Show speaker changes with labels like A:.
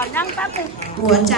A: อนนั่งแป๊บนึง
B: หัวใจ